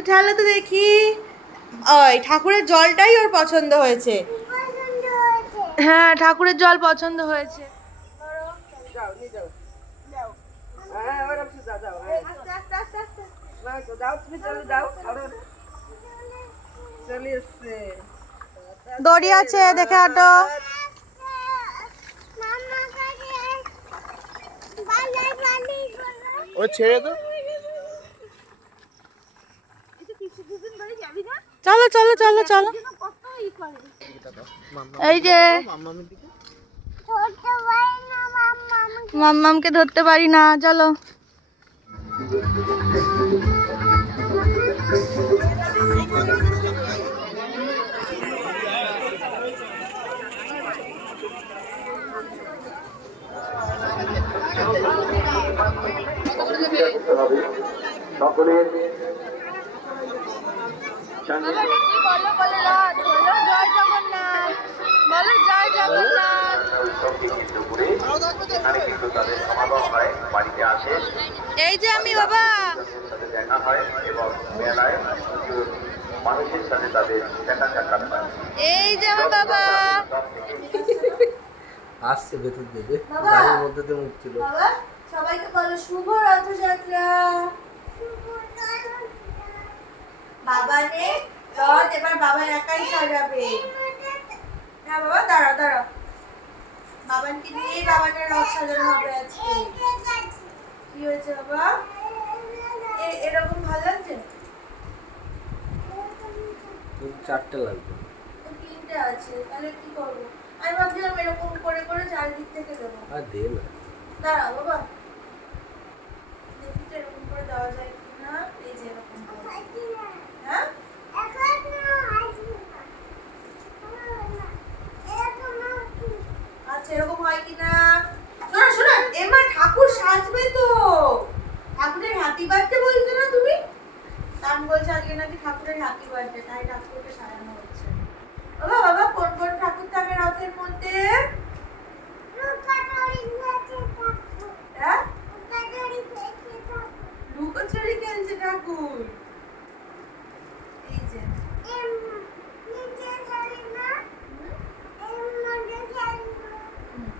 একটু ঠেলো তো দেখি। ওই ঠাকুরের জলটাই ওর পছন্দ হয়েছে। হ্যাঁ ঠাকুরের জল পছন্দ হয়েছে। হ্যাঁ হ্যাঁ। দড়ি আছে দেখে হাঁটো ও ছেড়ে তো চলো চলো চলো চলো। এই যে মাম্মামকে ধরতে পারি না চলো। সকলের এই যে আমি বাবা দেখা হয় এবং মেলায় মানুষের সাথে তাদের দেখা সাক্ষাৎ হয় এই যে আমার বাবা। আসছে ভেতর থেকে গাড়ির মধ্যে দিয়ে মুখ ছিল বাবা সবাইকে বলো শুভ রথযাত্রা। বাবা নে রথ এবার বাবা একাই সাজাবে। হ্যাঁ বাবা দাঁড়াও দাঁড়াও। বাবানকে নিয়ে বাবানের রথ সাজানো হবে আজকে। কি হয়েছে বাবা? এরকম ভালো লাগছে? চারটে লাগবে। তিনটে আছে তাহলে কি করব? আমি ভাবছিলাম এরকম করে করে চারিদিক থেকে দেবো। আর দে না। দাঁড়াও বাবা। দেখি এরকম করে দেওয়া যায় কিনা। এই যে এরকম আচ্ছা হয় বার্থডে তাই ঠাকুরকে সাজানো হচ্ছে। বাবা বাবা, কোন কোন ঠাকুর থাকে রথের মধ্যে? হ্যাঁ? ঠাকুর এই যে হুম।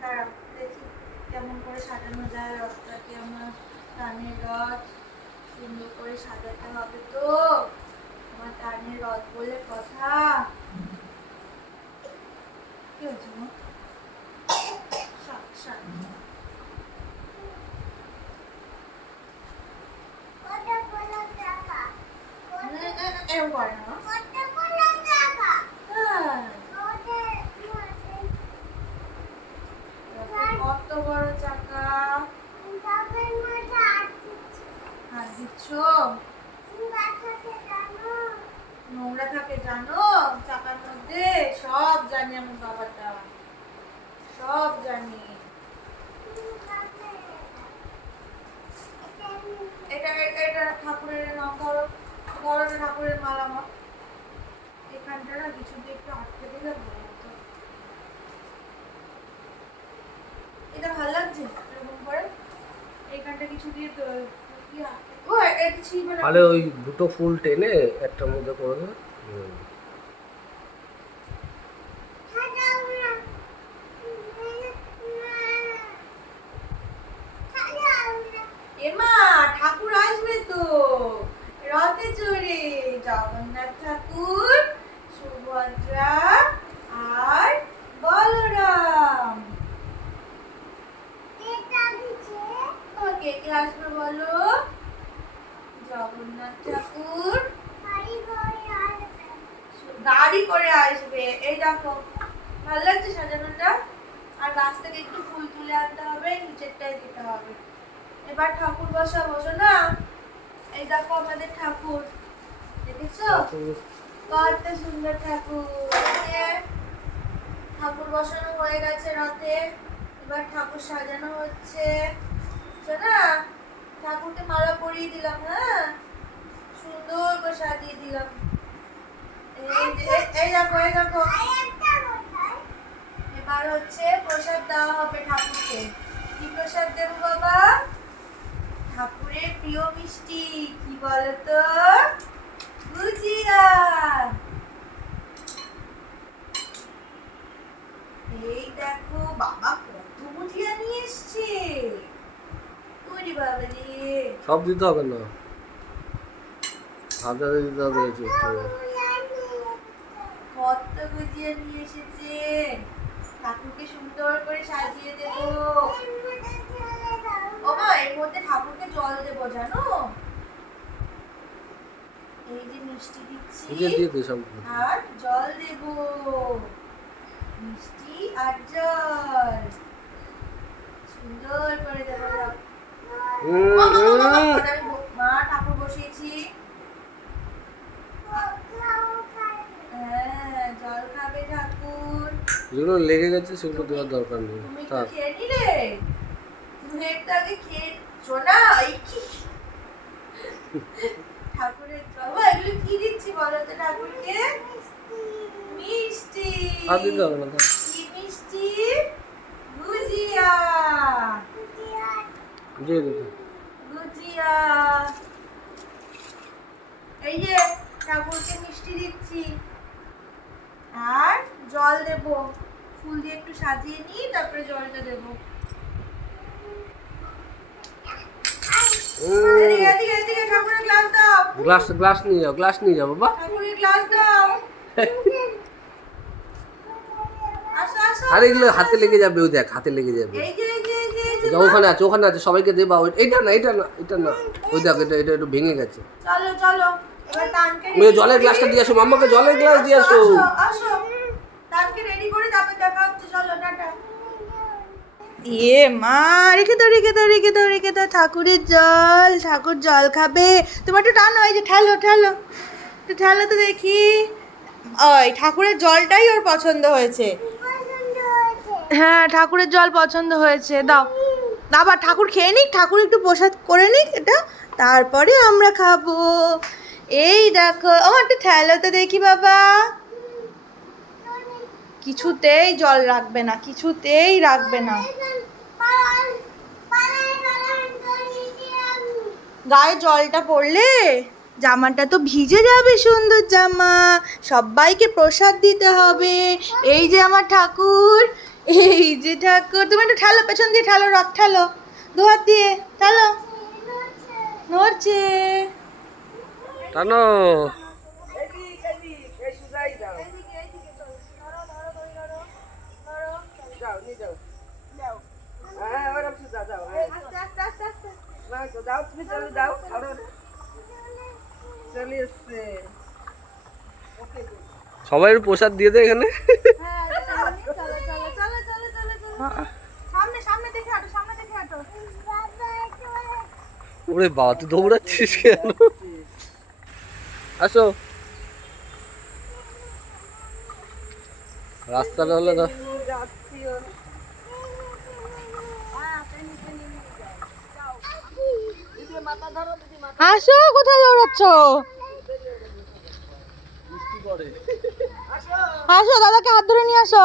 দাঁড়াও দেখি কেমন করে সাজানো যায় রথটাকে আমার টানের রথ সুন্দর করে সাজাতে হবে তো। আমার টানের রথ বলে কথা। কি হয়েছে শাক, শাক। এরকম করে না মা। হ্যাঁ, রথের কত বড় চাকা হাত দিচ্ছ নোংরা থাকে জানো চাকার মধ্যে সব জানি আমার বাবাটা সব জানি এটা এটা ঠাকুরের নাম ধরো ঠাকুরের মাল আমার এখানটা না কিছু দিয়ে একটু আটকে দিলে ভালো হতো। এটা ভালো লাগছে এরকম করে? এখানটা কিছু দিয়ে ও ছিল ওই দুটো ফুল টেনে একটার মধ্যে করে দেবে হুম। এমা ঠাকুর আসবে তো রথে চড়ে জগন্নাথ ঠাকুর সুভদ্রা আর বলরাম কে কে আসবে বলো? জগন্নাথ ঠাকুর। গাড়ি করে আসবে। এই দেখো ভালো লাগছে সাজানোটা? আর গাছ থেকে একটু ফুল তুলে আনতে হবে নিচেরটায় দিতে হবে। এবার ঠাকুর বসা বসো না এই দেখো আমাদের ঠাকুর। দেখেছ? কত সুন্দর ঠাকুর। ঠাকুর বসানো হয়ে গেছে রথে। এবার ঠাকুর সাজানো হচ্ছে। শোনা ঠাকুরকে মালা পরিয়ে দিলাম হ্যাঁ? সুন্দর করে সাজিয়ে দিলাম। এই দেখো এই দেখো। এবার হচ্ছে প্রসাদ দেওয়া হবে ঠাকুরকে। কি প্রসাদ দেবো বাবা? ঠাকুরের প্রিয় মিষ্টি কি বলতো? গুজিয়া। এই দেখো বাবা কত গুজিয়া নিয়ে এসছে। সব দিতে হবে না। হাজারে দিতে হবে এই কত গুজিয়া নিয়ে এসেছে। ঠাকুরকে সুন্দর করে সাজিয়ে দেবো। ও এর মধ্যে ঠাকুরকে জল দেবো জানো? এই যে মিষ্টি দিচ্ছি আর জল দেব। মিষ্টি আর জল। সুন্দর করে দেবো মা, ঠাকুর বসিয়েছি জল খাবে ঠাকুর যেগুলো লেগে গেছে সেগুলো দেওয়ার দরকার নেই। তুমি একটু খেয়ে নিলে? তুমি একটু আগে খেয়ে শোনা এই কি? ঠাকুরের বাবা এগুলো কি দিচ্ছি বলো তো ঠাকুরকে? মিষ্টি। আর দিতে হবে না কি মিষ্টি? গুজিয়া গুজিয়া এই যে ঠাকুরকে মিষ্টি দিচ্ছি। আর জল দেব। ফুল দিয়ে একটু সাজিয়ে নিই তারপরে জলটা দেবো। এদিকে এদিকে এদিকে ঠাকুরের গ্লাস গ্লাস গ্লাস নিয়ে যাও গ্লাস নিয়ে যাও বাবা। গ্লাস দাও। আসো আসো এগুলো হাতে লেগে যাবে ওই দেখ হাতে লেগে যাবে। এই যে যে ওখানে আছে ওখানে আছে সবাইকে দেবা ওই- এইটা না এটা না এটা না। ওই দেখ এটা এটা একটু ভেঙে গেছে। চলো চলো। এবার জলের গ্লাসটা দিয়ে আসো মাম্মাকে জলের গ্লাস দিয়ে আসো। আসো আসো। তানকে রেডি করে তারপর দেখা হচ্ছে চলো টাটা। ইয়ে মা রেখে দাও রেখে দাও রেখে দাও রেখে দাও ঠাকুরের জল ঠাকুর জল খাবে। তোমার একটু টানো এই যে ঠেলো ঠেলো। একটু ঠেলো তো দেখি। ওই ঠাকুরের জলটাই ওর পছন্দ হয়েছে। হ্যাঁ ঠাকুরের জল পছন্দ হয়েছে দাও। আবার ঠাকুর খেয়ে নিক, ঠাকুর একটু প্রসাদ করে নিক, এটা তারপরে আমরা খাব। এই দেখো আমার একটা ঠেলো তো দেখি বাবা। কিছুতেই জল রাখবে না, কিছুতেই রাখবে না। গায়ে জলটা পড়লে জামাটা তো ভিজে যাবে, সুন্দর জামা। সবাইকে প্রসাদ দিতে হবে। এই যে আমার ঠাকুর এই যে ঠাকুর তুমি একটু ঠালো পেছন দিয়ে ঠালো রথ ঠালো দু হাত দিয়ে ঠালো। নড়ছে। টানো। দাও হ্যাঁ হ্যাঁ তুমি চলে দাও চলে এসছে সবাই প্রসাদ দিয়ে দে এখানে। সামনে সামনে দেখে হাঁটো সামনে দেখে হাঁটো। ওরে বাবা তুই দৌড়াচ্ছিস কেন? আসো। রাস্তাটা হলে না আসো কোথায় দৌড়াচ্ছ? আসো দাদাকে হাত ধরে নিয়ে আসো।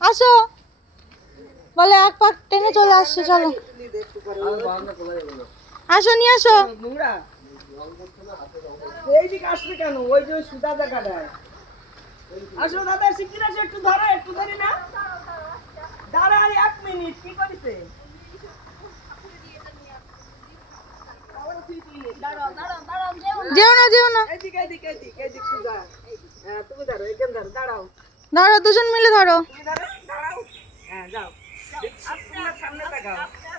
আসো। বলে এক পাক টেনে চলে আসছে চলো। আসো নিয়ে আসো। কেন? ওই যে আসো দাদা আসো একটু ধরো একটু ধরি না। দাঁড়া এক মিনিট কি করিছে? যেও না। যেও না দাঁড়াও। দুজন মিলে ধরো। ধরো দাঁড়াও। হ্যাঁ যাও।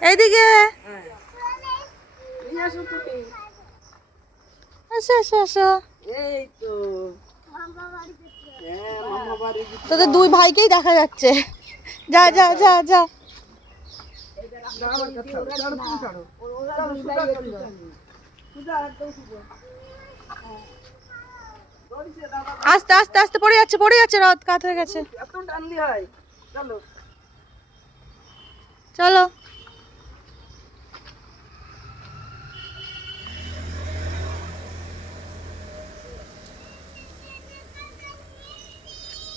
এইদিকে? আসো আসো আসো। তোদের দুই ভাইকেই দেখা যাচ্ছে। যা যা যা যা। আস্তে আস্তে আস্তে পড়ে যাচ্ছে পড়ে যাচ্ছে রথ কাত হয়ে গেছে। এত টানলি হয়। চলো। চলো।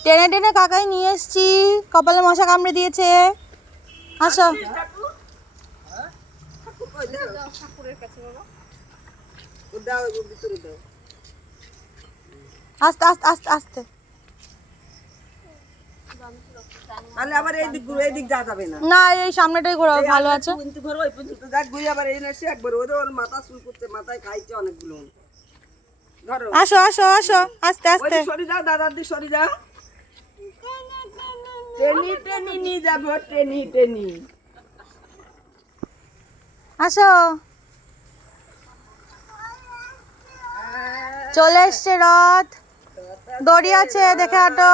টেনে টেনে কাকাই নিয়ে এসছি। কপালে মশা কামড়ে দিয়েছে। আসো। আস্তে আস্তে আস্তে আস্তে। তাহলে আবার এই দিক ঘুরে এই দিক যাওয়া যাবে না। না এই সামনেটাই ভালো আছে। কিন্তু ঘর ওই পর্যন্ত যাক ঘুরে আবার এই একবার ওদের ওর মাথা চুল করতে মাথায় খাইছে অনেকগুলো। ধরো। আসো আসো আসো আস্তে আস্তে। সরে যাও দাদার দিক সরে যাও টেনি টেনি নিয়ে যাব টেনি টেনি। আসো। চলে এসছে রথ। দড়ি আছে দেখে হাঁটো।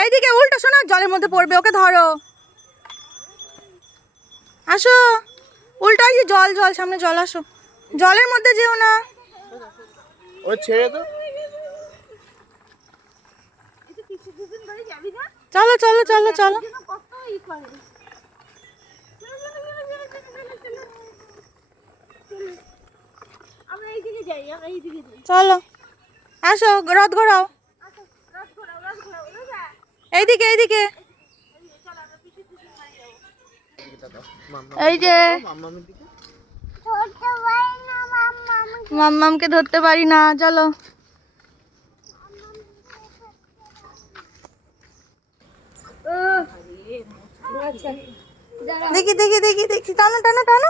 এইদিকে উল্টো শোনা জলের মধ্যে পড়বে ওকে ধরো। আসো। উল্টো এই যে জল জল সামনে জল আসো। জলের মধ্যে যেও না। ও ছেড়ে তো চলো চলো চলো চলো। চলো। আসো রথ ঘোরাও। এইদিকে এইদিকে। এই যে। মাম্মামকে ধরতে পারি না, চলো। দেখি দেখি দেখি দেখি। টানো টানো টানো।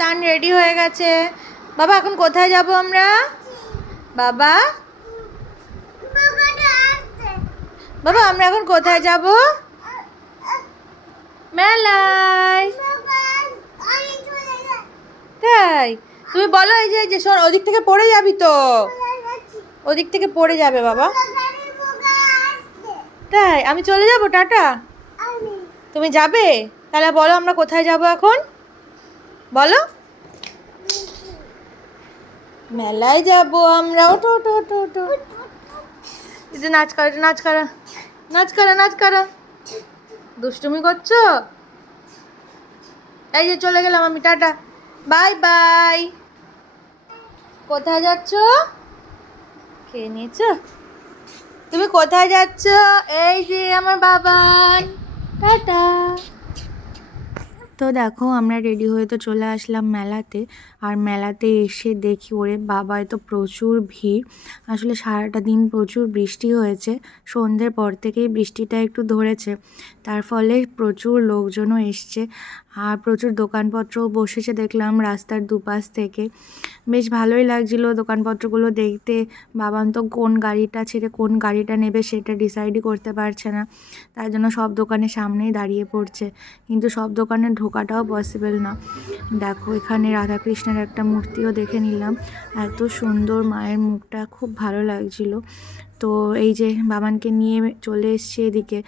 তান রেডি হয়ে গেছে। বাবা, এখন কোথায় যাব আমরা? বাবা? বাবা, আমরা এখন কোথায় যাব? মেলায়। তাই, তুমি বলো এই যে শোন, ওদিক থেকে পড়ে যাবি তো? ওদিক থেকে পড়ে যাবে বাবা। তাই, আমি চলে যাব, টাটা। তুমি যাবে? তাহলে বলো আমরা কোথায় যাব এখন? বলো। মেলায় যাব আমরা। ওটো ওটো ওটো যে নাচ করা নাচ করা নাচ করা নাচ করা। দুষ্টুমি করছ? এই যে চলে গেলাম আমি, টাটা। Bye bye. কোথায় যাচ্ছ? খেয়ে নিয়েছ? তুমি কোথায় যাচ্ছ? এই যে আমার বাবা টাটা। তো দেখো, আমরা রেডি হয়ে তো চলে আসলাম মেলাতে। আর মেলাতে এসে দেখি, ওরে বাবায় তো প্রচুর ভিড়। আসলে সারাটা দিন প্রচুর বৃষ্টি হয়েছে। সন্ধ্যের পর থেকেই বৃষ্টিটা একটু ধরেছে। তার ফলে প্রচুর লোকজনও এসছে। আর প্রচুর দোকানপত্রও বসেছে দেখলাম রাস্তার দুপাশ থেকে। বেশ ভালোই লাগছিল দোকানপত্রগুলো দেখতে। বাবান তো কোন গাড়িটা ছেড়ে কোন গাড়িটা নেবে সেটা ডিসাইডই করতে পারছে না। তার জন্য সব দোকানের সামনেই দাঁড়িয়ে পড়ছে। কিন্তু সব দোকানে ঢোকাটাও পসিবল না। দেখো, এখানে রাধাকৃষ্ণের একটা মূর্তিও দেখে নিলাম। এত সুন্দর মায়ের মুখটা, খুব ভালো লাগছিল। তো এই যে বাবানকে নিয়ে চলে এসছে এদিকে।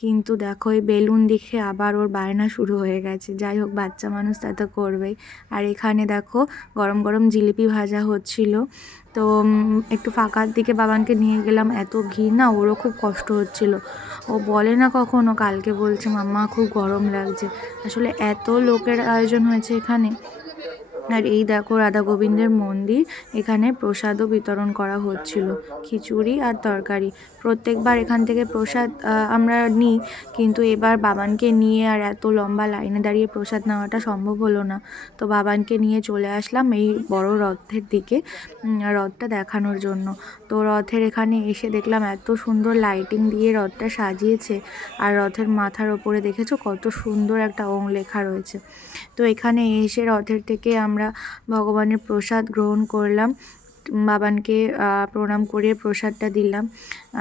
কিন্তু দেখো এই বেলুন দেখে আবার ওর বায়না শুরু হয়ে গেছে। যাই হোক, বাচ্চা মানুষ তা তো করবেই। আর এখানে দেখো গরম গরম জিলিপি ভাজা হচ্ছিল। তো একটু ফাঁকার দিকে বাবানকে নিয়ে গেলাম। এত ভিড় না, ওরও খুব কষ্ট হচ্ছিল। ও বলে না কখনো, কালকে বলছে, মাম্মা, খুব গরম লাগছে। আসলে এত লোকের আয়োজন হয়েছে এখানে। আর এই দেখো রাধা গোবিন্দের মন্দির, এখানে প্রসাদও বিতরণ করা হচ্ছিল। খিচুড়ি আর তরকারি। প্রত্যেকবার এখান থেকে প্রসাদ আমরা নিই, কিন্তু এবার বাবানকে নিয়ে আর এত লম্বা লাইনে দাঁড়িয়ে প্রসাদ নেওয়াটা সম্ভব হলো না। তো বাবানকে নিয়ে চলে আসলাম এই বড় রথের দিকে রথটা দেখানোর জন্য। তো রথের এখানে এসে দেখলাম এত সুন্দর লাইটিং দিয়ে রথটা সাজিয়েছে, আর রথের মাথার ওপরে দেখেছ কত সুন্দর একটা ওং লেখা রয়েছে। তো এখানে এসে রথের থেকে আমরা ভগবানের প্রসাদ গ্রহণ করলাম, বাবানকে প্রণাম করে প্রসাদটা দিলাম।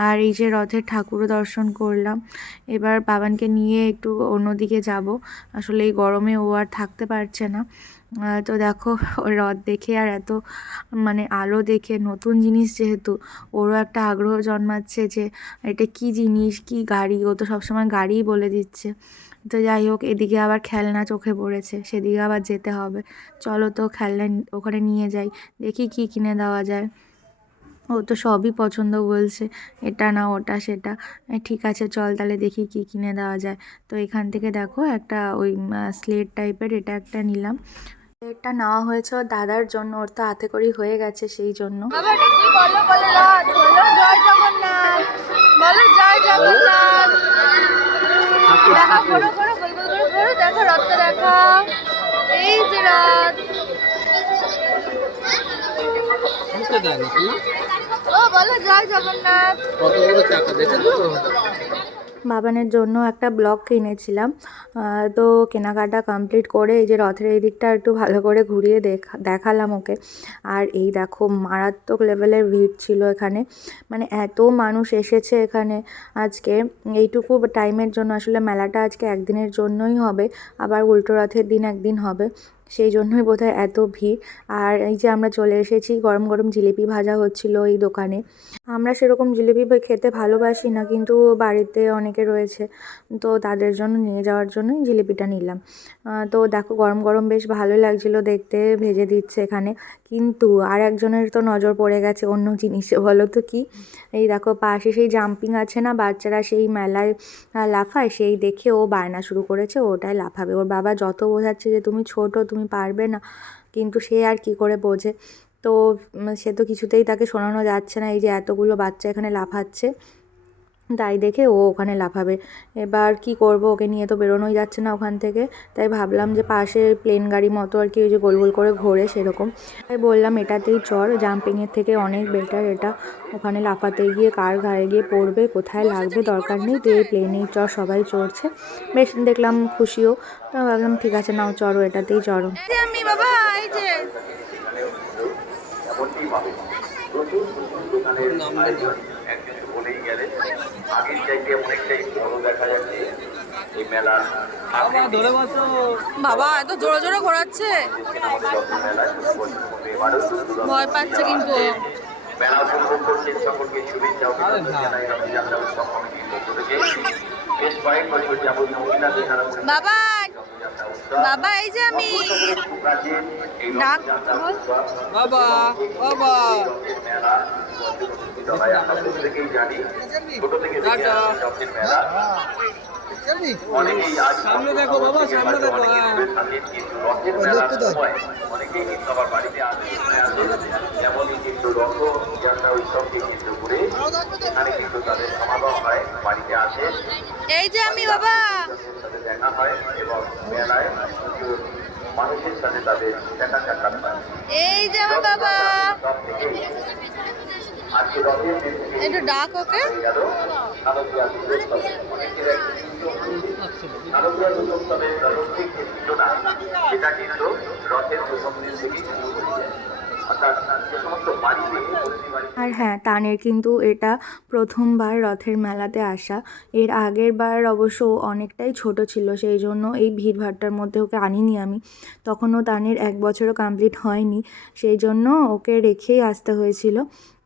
আর এই যে রথের ঠাকুরও দর্শন করলাম। এবার বাবানকে নিয়ে একটু অন্যদিকে যাব। আসলে এই গরমে ও আর থাকতে পারছে না। তো দেখো রথ দেখে আর এত মানে আলো দেখে নতুন জিনিস যেহেতু, ওরও একটা আগ্রহ জন্মাচ্ছে যে এটা কি জিনিস, কি গাড়ি, ও তো সবসময় গাড়িই বলে দিচ্ছে। তো যাই হোক, এদিকে আবার খেলনা চোখে পড়েছে, সেদিকে আবার যেতে হবে। চলো তো খেলনা ওখানে নিয়ে যাই, দেখি কি কিনে দেওয়া যায়। ও তো সবই পছন্দ বলছে, এটা না, ওটা, সেটা। ঠিক আছে, চল তাহলে দেখি কি কিনে দেওয়া যায়। তো এখান থেকে দেখো, একটা ওই স্লেট টাইপের এটা একটা নিলাম। এটা নেওয়া হয়েছে ওর দাদার জন্য, ওর তো হাতে করেই হয়ে গেছে সেই জন্য। জয় জগন্নাথ। দেখা করো করো গোল গোল করে করো দেখো রথটা দেখা। এই যে রথ? ও বলো জয় জগন্নাথ। কত বড় চাকা দেখেছ বাবানের জন্য একটা ব্লগ কিনেছিলাম। তো কেনাকাটা কমপ্লিট করে এই যে রথের এই দিকটা একটু ভালো করে ঘুরিয়ে দেখা, দেখালাম ওকে। আর এই দেখো মারাত্মক লেভেলের ভিড় ছিল এখানে। মানে এত মানুষ এসেছে এখানে আজকে। এইটুকু টাইমের জন্য আসলে মেলাটা আজকে একদিনের জন্যই হবে। আবার উল্টো রথের দিন একদিন হবে। সেই জন্যই বোধহয় এত ভিড়। আর এই যে আমরা চলে এসেছি, গরম গরম জিলিপি ভাজা হচ্ছিল এই দোকানে। আমরা সেরকম জিলিপি খেতে ভালোবাসি না, কিন্তু বাড়িতে অনেকে রয়েছে, তো তাদের জন্য নিয়ে যাওয়ার জন্যই জিলিপিটা নিলাম। তো দেখো গরম গরম বেশ ভালো লাগছিল দেখতে, ভেজে দিচ্ছে এখানে। কিন্তু আর একজনের তো নজর পড়ে গেছে, অন্য জিনিসে, বলো তো কি? এই দেখো পাশে সেই জাম্পিং আছে না, বাচ্চারা সেই মেলায় লাফায়, সেই দেখে ও বায়না শুরু করেছে ওটাই লাফাবে। ওর বাবা যত বোঝাচ্ছে যে তুমি ছোট, তুমি পারবে না। কিন্তু সে আর কি করে বোঝে? তো সে তো কিছুতেই তাকে শোনানো যাচ্ছে না। এই যে এতগুলো বাচ্চা এখানে লাফাচ্ছে। তাই দেখে ও ওখানে লাফাবে। এবার কি করব? ওকে নিয়ে তো বেরোনোই যাচ্ছে না ওখান থেকে। তাই ভাবলাম যে পাশে প্লেন গাড়ি মতো আর কি ওই যে গোল গোল করে ঘোরে সেরকম। তাই বললাম এটাতেই চড় জাম্পিংয়ের থেকে অনেক বেটার এটা। ওখানে লাফাতে গিয়ে কার গায়ে গিয়ে পড়বে কোথায় লাগবে দরকার নেই তো এই প্লেনেই চড় সবাই চড়ছে। বেশ দেখলাম খুশিও। তো ভাবলাম ঠিক আছে নাও চড়ো এটাতেই চড়ো। আমি বাবা এই যে। এমনটি হবে প্রচুর প্রচুর দোকানের গেলেন আগের চাইতে অনেকটাই বড় দেখা যাচ্ছে এই মেলার বাবা এত জোরে জোরে ঘোরাচ্ছে। ভয় পাচ্ছে কিন্তু। মেলা উপভোগ করছেন সকলকে শুভেচ্ছা জানাই। রথযাত্রা উৎসব কমিটির পক্ষ থেকে বেশ কয়েক বছর যাবত মহিলাদের দ্বারা বাবা বাবা এই যে আমি ডাক বাবা বাবা। আমরা প্রত্যেকেই জানি। ছোট থেকে দেখে টাটা। মেলা। অনেকেই আজ সামনে দেখো বাবা, সামনে দেখো, অনেকে হ্যাঁ। দূরে থাকেন, কিন্তু রথের মেলার সময় অনেকেই কিন্তু আবার বাড়িতে আসে যেমনই কিন্তু রথ যাত্রা উৎসবকে কেন্দ্র করে এখানে কিন্তু তাদের সমাগম হয় বাড়িতে আসে। এই যে আমি বাবা। সাথে দেখা হয় এবং মেলায় মানুষের সাথে তাদের দেখা সাক্ষাৎ হয়। এই যে আমার বাবা। একটু ডাক ওকে। আর হ্যাঁ তানের কিন্তু এটা প্রথমবার রথের মেলাতে আসা। এর আগের বার অবশ্য অনেকটাই ছোট ছিল, সেই জন্য এই ভিড়ভাট্টার মধ্যে ওকে আনিনি আমি। তখনও তানের এক বছরও কমপ্লিট হয়নি, সেই জন্য ওকে রেখেই আসতে হয়েছিল।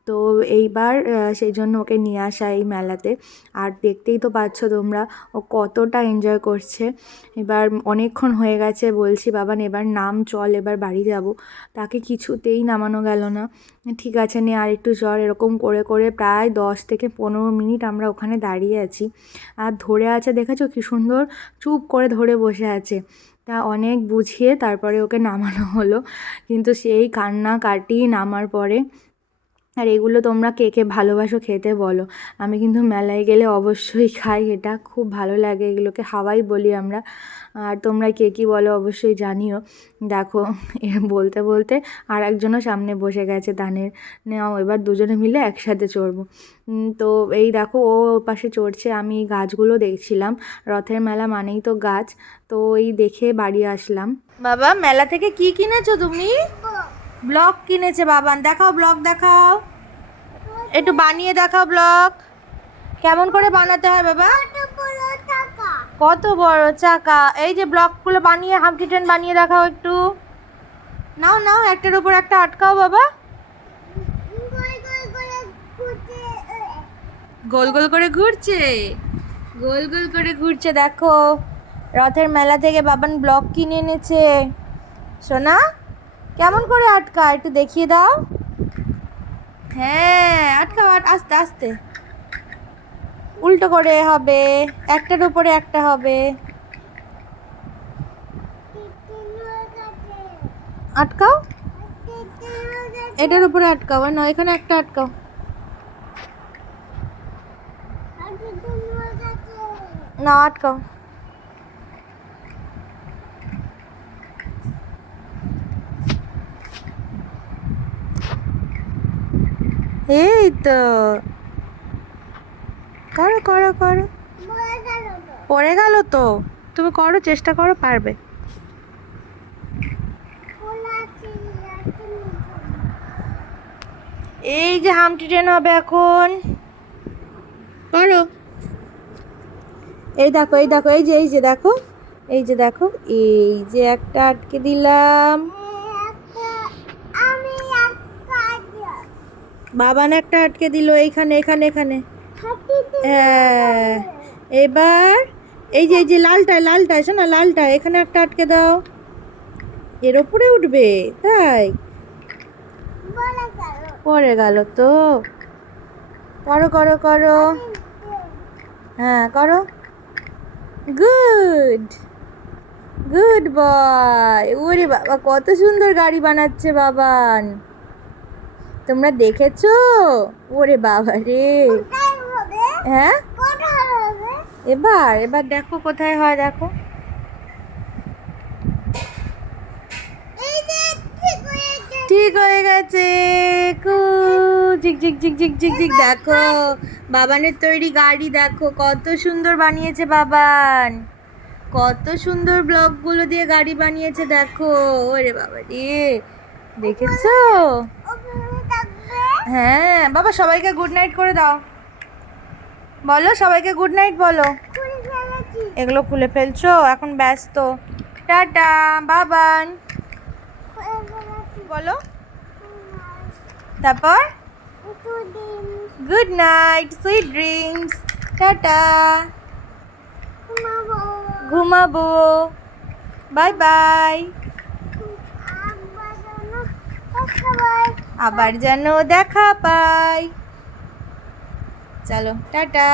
তো এইবার সেই জন্য ওকে নিয়ে আসা এই মেলাতে। আর দেখতেই তো পাচ্ছ তোমরা, ও কতটা এনজয় করছে। এবার অনেকক্ষণ হয়ে গেছে, বলছি বাবান এবার নাম চল, এবার বাড়ি যাব। তাকে কিছুতেই নামানো গেল না। ঠিক আছে, নে, আর একটু জ্বর। এরকম করে করে প্রায় দশ থেকে পনেরো মিনিট আমরা ওখানে দাঁড়িয়ে আছি। আর ধরে আছে, দেখেছ কি সুন্দর? চুপ করে ধরে বসে আছে। তা অনেক বুঝিয়ে তারপরে ওকে নামানো হলো। কিন্তু সেই কান্না কাটি নামার পরে আর এগুলো তোমরা কে কে ভালোবাসো খেতে বলো। আমি কিন্তু মেলায় গেলে অবশ্যই খাই এটা খুব ভালো লাগে এগুলোকে। হাওয়াই বলি আমরা। আর তোমরা কে কী বলো অবশ্যই জানিও। দেখো বলতে বলতে আর একজনও সামনে বসে গেছে দানের। নেওয়া এবার দুজনে মিলে একসাথে চড়বো। তো এই দেখো ও পাশে চড়ছে আমি গাছগুলো দেখছিলাম। রথের মেলা মানেই তো গাছ। তো এই দেখে বাড়ি আসলাম। বাবা মেলা থেকে কি কিনেছো তুমি? ব্লগ কিনেছে বাবান। দেখাও ব্লক দেখাও। একটু বানিয়ে দেখাও ব্লক কেমন করে বানাতে হয় বাবা? কত বড় চাকা। এই যে ব্লকগুলো বানিয়ে হামকি ট্রেন বানিয়ে দেখাও একটু। নাও নাও, একটার উপর একটা আটকাও বাবা। গোল গোল করে ঘুরছে। গোল গোল করে ঘুরছে, দেখো। রথের মেলা থেকে বাবান ব্লক কিনে এনেছে। সোনা? কেমন করে আটকা? একটু দেখিয়ে দাও। হ্যাঁ আটকাও আট আস্তে আস্তে। উল্টো করে হবে একটার উপরে একটা হবে। আটকাও? এটার উপরে আটকাও না এখানে একটা আটকাও। না আটকাও। এই তো। করো করো করো। পড়ে গেল তো। তুমি করো চেষ্টা করো পারবে। এই যে হামটি ট্রেন হবে এখন। করো। এই দেখো এই দেখো এই যে এই যে দেখো এই যে দেখো এই যে একটা আটকে দিলাম। বাবান একটা আটকে দিল এইখানে এখানে এখানে। হ্যাঁ এবার এই যে এই যে লালটায় লালটায় শোনা লালটা এখানে একটা আটকে দাও। এর ওপরে উঠবে তাই? পরে গেল তো। করো করো করো। হ্যাঁ করো। গুড। Good boy. ওরে বাবা কত সুন্দর গাড়ি বানাচ্ছে বাবান। তোমরা দেখেছ? ওরে বাবা রে। হ্যাঁ? এবার এবার দেখো কোথায় হয়, দেখো। ঠিক হয়ে গেছে। কু দেখো। বাবানের তৈরি গাড়ি, দেখো। কত সুন্দর বানিয়েছে বাবান। কত সুন্দর ব্লকগুলো দিয়ে গাড়ি বানিয়েছে, দেখো। ওরে বাবা রে। দেখেছ? হ্যাঁ বাবা সবাইকে গুড নাইট করে দাও। বলো সবাইকে গুড নাইট বলো। এগুলো খুলে ফেলছো? এখন ব্যস্ত। টাটা বাবান। বলো। তারপর? Good night sweet dreams tata. ঘুমাবো। বাই বাই আবার যেন দেখা পাই। চলো টাটা।